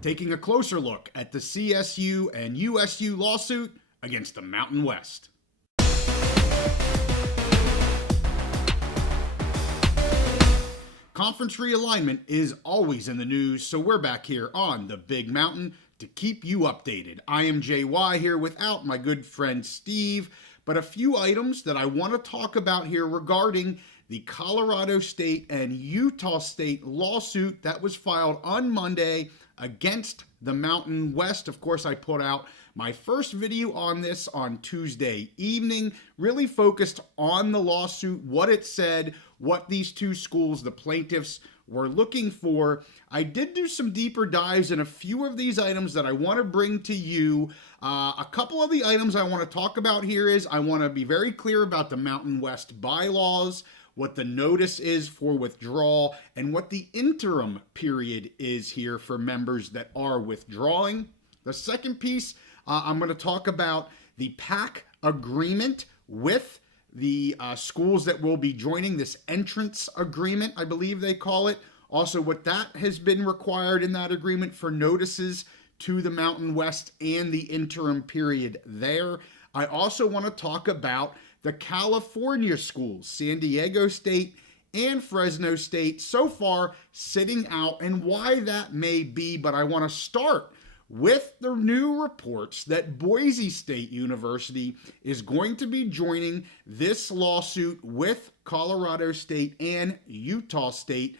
taking a closer look at the CSU and USU lawsuit against the Mountain West. Conference realignment is always in the news, so we're back here on the Big Mountain to keep you updated. I am JY here without my good friend Steve, but a few items that I want to talk about here regarding the Colorado State and Utah State lawsuit that was filed on Monday against the Mountain West. Of course, I put out my first video on this on Tuesday evening, really focused on the lawsuit, what it said, what these two schools, the plaintiffs, were looking for. I did do some deeper dives in a few of these items that I want to bring to you. A couple of the items I want to talk about here is I want to be very clear about the Mountain West bylaws, what the notice is for withdrawal, and what the interim period is here for members that are withdrawing. The second piece, I'm going to talk about the PAC agreement with the schools that will be joining this entrance agreement, I believe they call it. Also, what that has been required in that agreement for notices to the Mountain West and the interim period there. I also want to talk about the California schools, San Diego State and Fresno State, so far sitting out, and why that may be. But I want to start with the new reports that Boise State University is going to be joining this lawsuit with Colorado State and Utah State.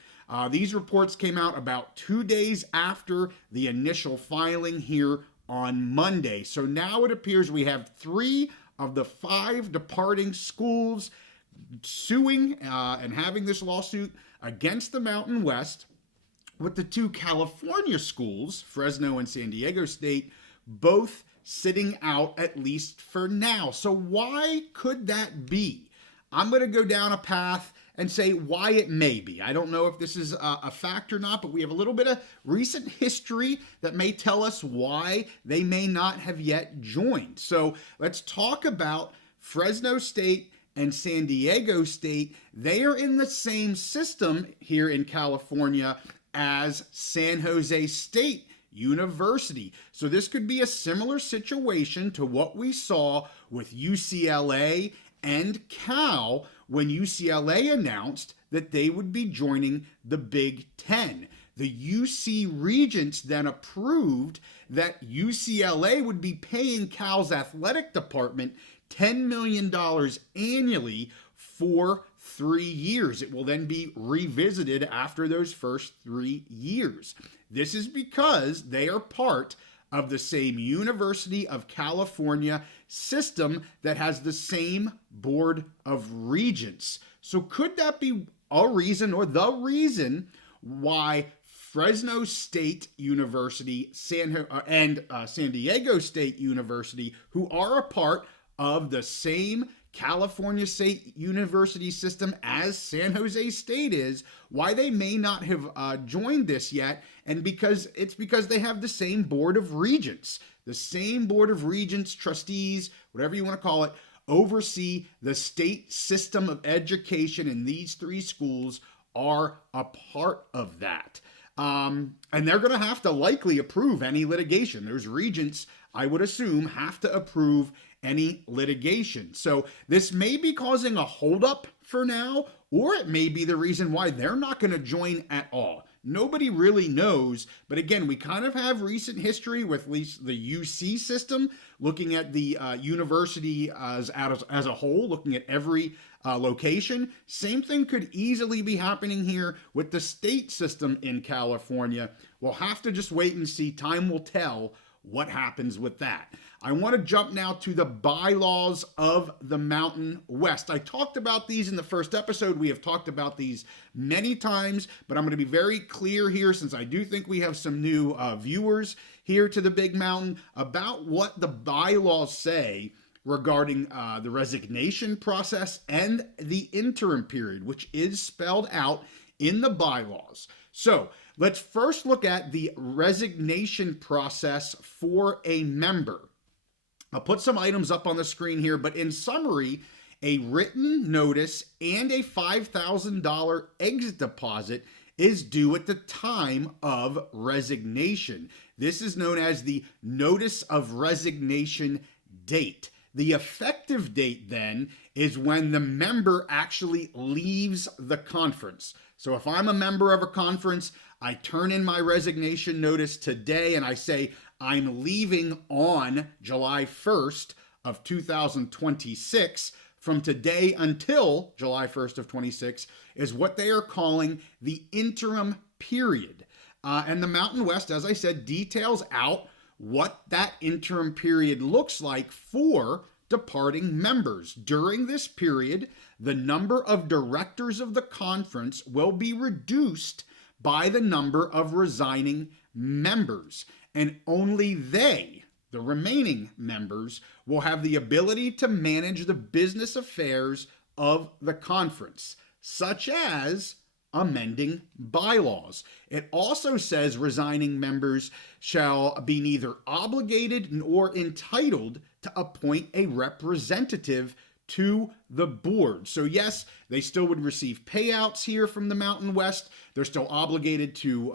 These reports came out about 2 days after the initial filing here on Monday. So now it appears we have 3 of the 5 departing schools suing and having this lawsuit against the Mountain West, with the 2 California schools, Fresno and San Diego State, both sitting out at least for now. So why could that be? I'm going to go down a path and say why it may be. I don't know if this is a fact or not, but we have a little bit of recent history that may tell us why they may not have yet joined. So let's talk about Fresno State and San Diego State. They are in the same system here in California as San Jose State University. So this could be a similar situation to what we saw with UCLA and Cal when UCLA announced that they would be joining the Big Ten. The UC Regents then approved that UCLA would be paying Cal's athletic department $10 million annually for 3 years. It will then be revisited after those first 3 years. This is because they are part of the same University of California system that has the same Board of Regents. So could that be a reason, or the reason, why Fresno State University and San Diego State University, who are a part of the same California State University system as San Jose State is, why they may not have joined this yet? And because they have the same Board of Regents. The same Board of Regents, trustees, whatever you want to call it, oversee the state system of education, and these 3 schools are a part of that. And they're going to have to likely approve any litigation. Those regents, I would assume, have to approve any litigation. So this may be causing a holdup for now, or it may be the reason why they're not going to join at all. Nobody really knows, but again, we kind of have recent history with at least the UC system, looking at the university as a whole, looking at every location. Same thing could easily be happening here with the state system in California. We'll have to just wait and see. Time will tell what happens with that. I want to jump now to the bylaws of the Mountain West. I talked about these in the first episode. We have talked about these many times, but I'm going to be very clear here, since I do think we have some new viewers here to the Big Mountain, about what the bylaws say regarding the resignation process and the interim period, which is spelled out in the bylaws. So let's first look at the resignation process for a member. I'll put some items up on the screen here, but in summary, a written notice and a $5,000 exit deposit is due at the time of resignation. This is known as the notice of resignation date. The effective date then is when the member actually leaves the conference. So if I'm a member of a conference, I turn in my resignation notice today and I say I'm leaving on July 1st of 2026. From today until July 1st of 26 is what they are calling the interim period. And the Mountain West, as I said, details out what that interim period looks like for departing members. During this period, the number of directors of the conference will be reduced by the number of resigning members, and only they, the remaining members, will have the ability to manage the business affairs of the conference, such as amending bylaws. It also says resigning members shall be neither obligated nor entitled to appoint a representative to the board. So yes, they still would receive payouts here from the Mountain West. They're still obligated to,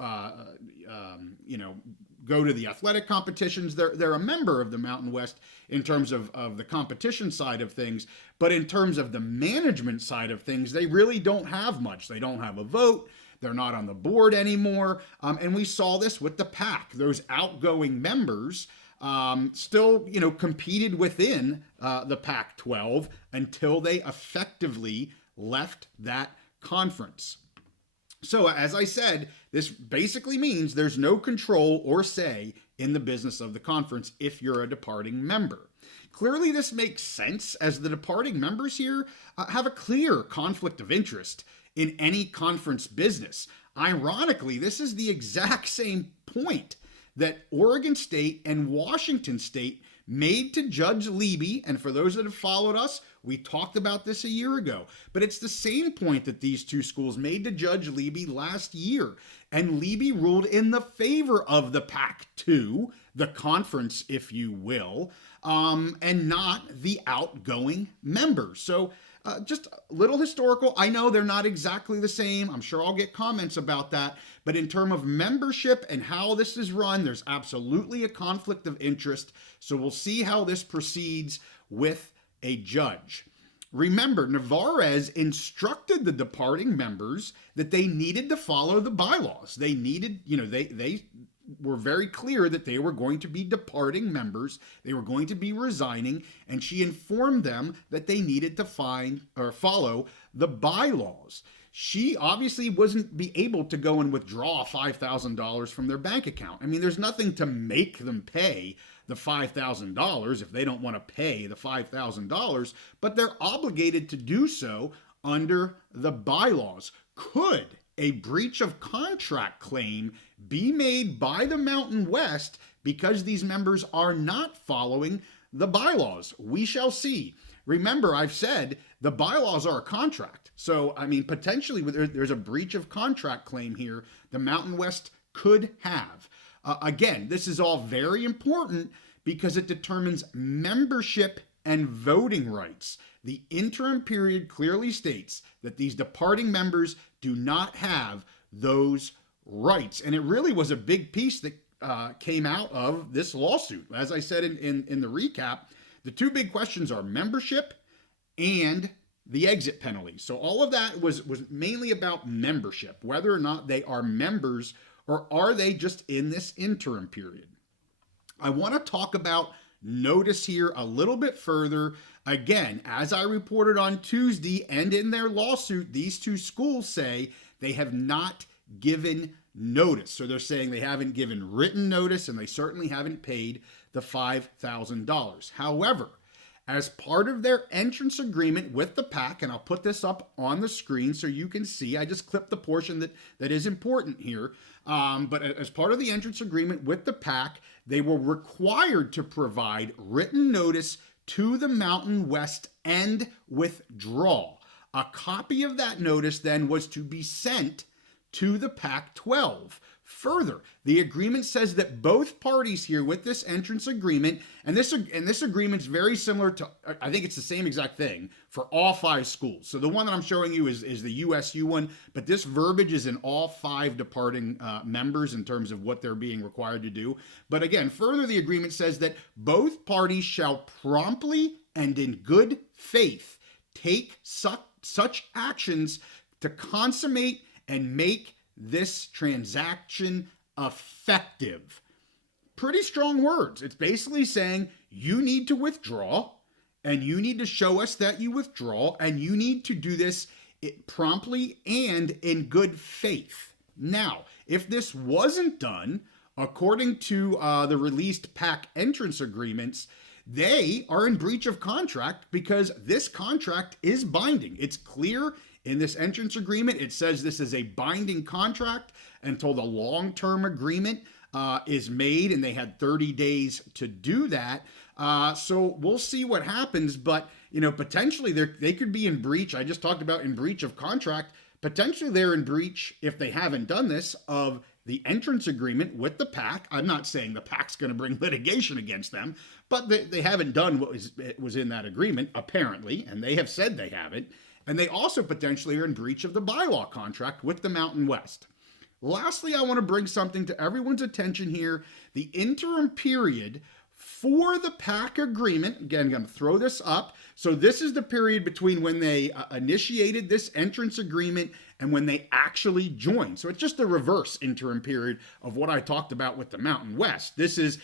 go to the athletic competitions. They're a member of the Mountain West in terms of the competition side of things, but in terms of the management side of things, they really don't have much. They don't have a vote. They're not on the board anymore. And we saw this with the PAC. Those outgoing members still, competed within the Pac-12 until they effectively left that conference. So as I said, this basically means there's no control or say in the business of the conference if you're a departing member. Clearly, this makes sense as the departing members here have a clear conflict of interest in any conference business. Ironically, this is the exact same point that Oregon State and Washington State made to Judge Leiby, and for those that have followed us, we talked about this a year ago, but it's the same point that these two schools made to Judge Leiby last year, and Leiby ruled in the favor of the Pac-2, the conference, if you will, and not the outgoing members. So just a little historical. I know they're not exactly the same. I'm sure I'll get comments about that. But in terms of membership and how this is run, there's absolutely a conflict of interest. So we'll see how this proceeds with a judge. Remember, Navarez instructed the departing members that they needed to follow the bylaws. They needed, they were very clear that they were going to be departing members. They were going to be resigning, and she informed them that they needed to follow the bylaws. She obviously wasn't be able to go and withdraw $5,000 from their bank account. I mean, there's nothing to make them pay the $5,000 if they don't want to pay the $5,000, but they're obligated to do so under the bylaws. Could a breach of contract claim be made by the Mountain West because these members are not following the bylaws? We shall see. Remember, I've said the bylaws are a contract. So, I mean, potentially there's a breach of contract claim here the Mountain West could have. Again, this is all very important because it determines membership and voting rights. The interim period clearly states that these departing members do not have those rights. And it really was a big piece that came out of this lawsuit. As I said in the recap, the two big questions are membership and the exit penalty. So all of that was mainly about membership, whether or not they are members or are they just in this interim period. I want to talk about notice here a little bit further. Again, as I reported on Tuesday and in their lawsuit, these two schools say they have not given notice. So they're saying they haven't given written notice and they certainly haven't paid the $5,000. However, as part of their entrance agreement with the PAC, and I'll put this up on the screen so you can see, I just clipped the portion that is important here, but as part of the entrance agreement with the PAC, they were required to provide written notice to the Mountain West and withdraw. A copy of that notice then was to be sent to the Pac-12 Further, the agreement says that both parties here with this entrance agreement, and this agreement's very similar to, I think it's the same exact thing for all 5 schools. So the one that I'm showing you is the USU one, but this verbiage is in all 5 departing members in terms of what they're being required to do. But again, further, the agreement says that both parties shall promptly and in good faith take such actions to consummate and make this transaction effective. Pretty strong words. It's basically saying you need to withdraw, and you need to show us that you withdraw, and you need to do this promptly and in good faith. Now, if this wasn't done, according to the released PAC entrance agreements, they are in breach of contract because this contract is binding. It's clear in this entrance agreement. It says this is a binding contract until the long-term agreement is made, and they had 30 days to do that. So we'll see what happens, but potentially they could be in breach. I just talked about in breach of contract. Potentially they're in breach, if they haven't done this, of the entrance agreement with the PAC. I'm not saying the PAC's going to bring litigation against them, but they haven't done what was in that agreement, apparently, and they have said they haven't. And they also potentially are in breach of the bylaw contract with the Mountain West. Lastly, I want to bring something to everyone's attention here. The interim period for the PAC agreement, again, I'm going to throw this up. So this is the period between when they initiated this entrance agreement and when they actually joined. So it's just the reverse interim period of what I talked about with the Mountain West. This is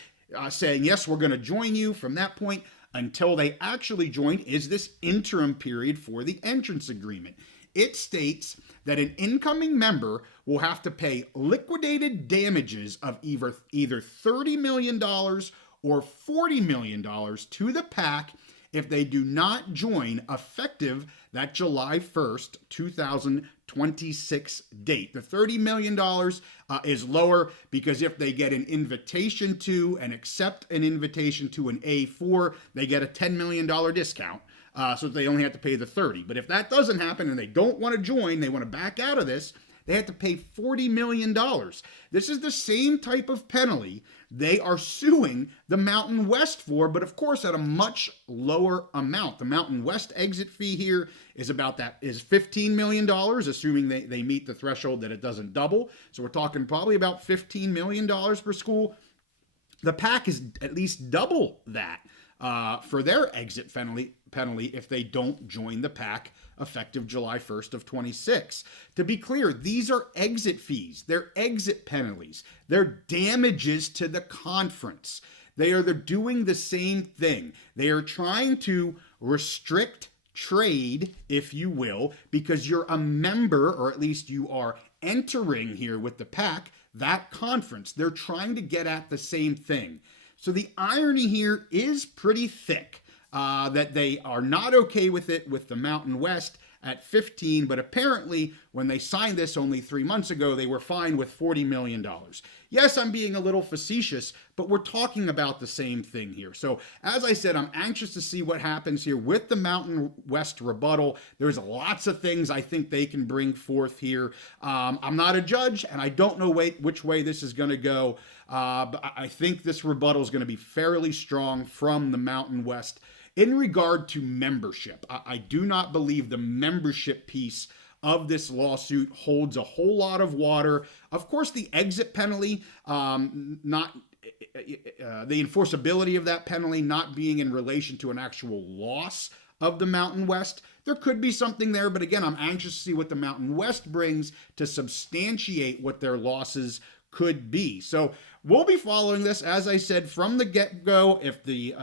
saying, yes, we're going to join you from that point until they actually join is this interim period for the entrance agreement. It states that an incoming member will have to pay liquidated damages of either $30 million or $40 million to the PAC if they do not join effective that July 1st, 2026 date. The $30 million is lower because if they get an invitation to and accept an invitation to an A4, they get a $10 million discount. So they only have to pay the 30. But if that doesn't happen and they don't want to join, they want to back out of this, they have to pay $40 million. This is the same type of penalty they are suing the Mountain West for, but of course at a much lower amount. The Mountain West exit fee here is $15 million, assuming they meet the threshold that it doesn't double. So we're talking probably about $15 million per school. The PAC is at least double that for their exit penalty if they don't join the PAC effective July 1st of 26. To be clear, these are exit fees. They're exit penalties. They're damages to the conference. They're doing the same thing. They are trying to restrict trade, if you will, because you're a member, or at least you are entering here with the PAC, that conference. They're trying to get at the same thing. So the irony here is pretty thick. That they are not okay with it with the Mountain West at 15, but apparently when they signed this only 3 months ago, they were fine with $40 million. Yes, I'm being a little facetious, but we're talking about the same thing here. So as I said, I'm anxious to see what happens here with the Mountain West rebuttal. There's lots of things I think they can bring forth here. I'm not a judge, and I don't know which way this is going to go, but I think this rebuttal is going to be fairly strong from the Mountain West. In regard to membership, I do not believe the membership piece of this lawsuit holds a whole lot of water. Of course, the exit penalty, the enforceability of that penalty not being in relation to an actual loss of the Mountain West, there could be something there. But again, I'm anxious to see what the Mountain West brings to substantiate what their losses could be. So we'll be following this, as I said, from the get-go. If the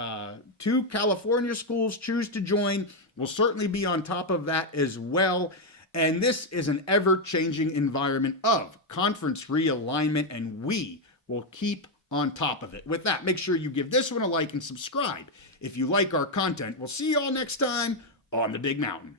2 California schools choose to join, we'll certainly be on top of that as well. And this is an ever-changing environment of conference realignment, and we will keep on top of it. With that, make sure you give this one a like and subscribe if you like our content. We'll see you all next time on the Big Mountain.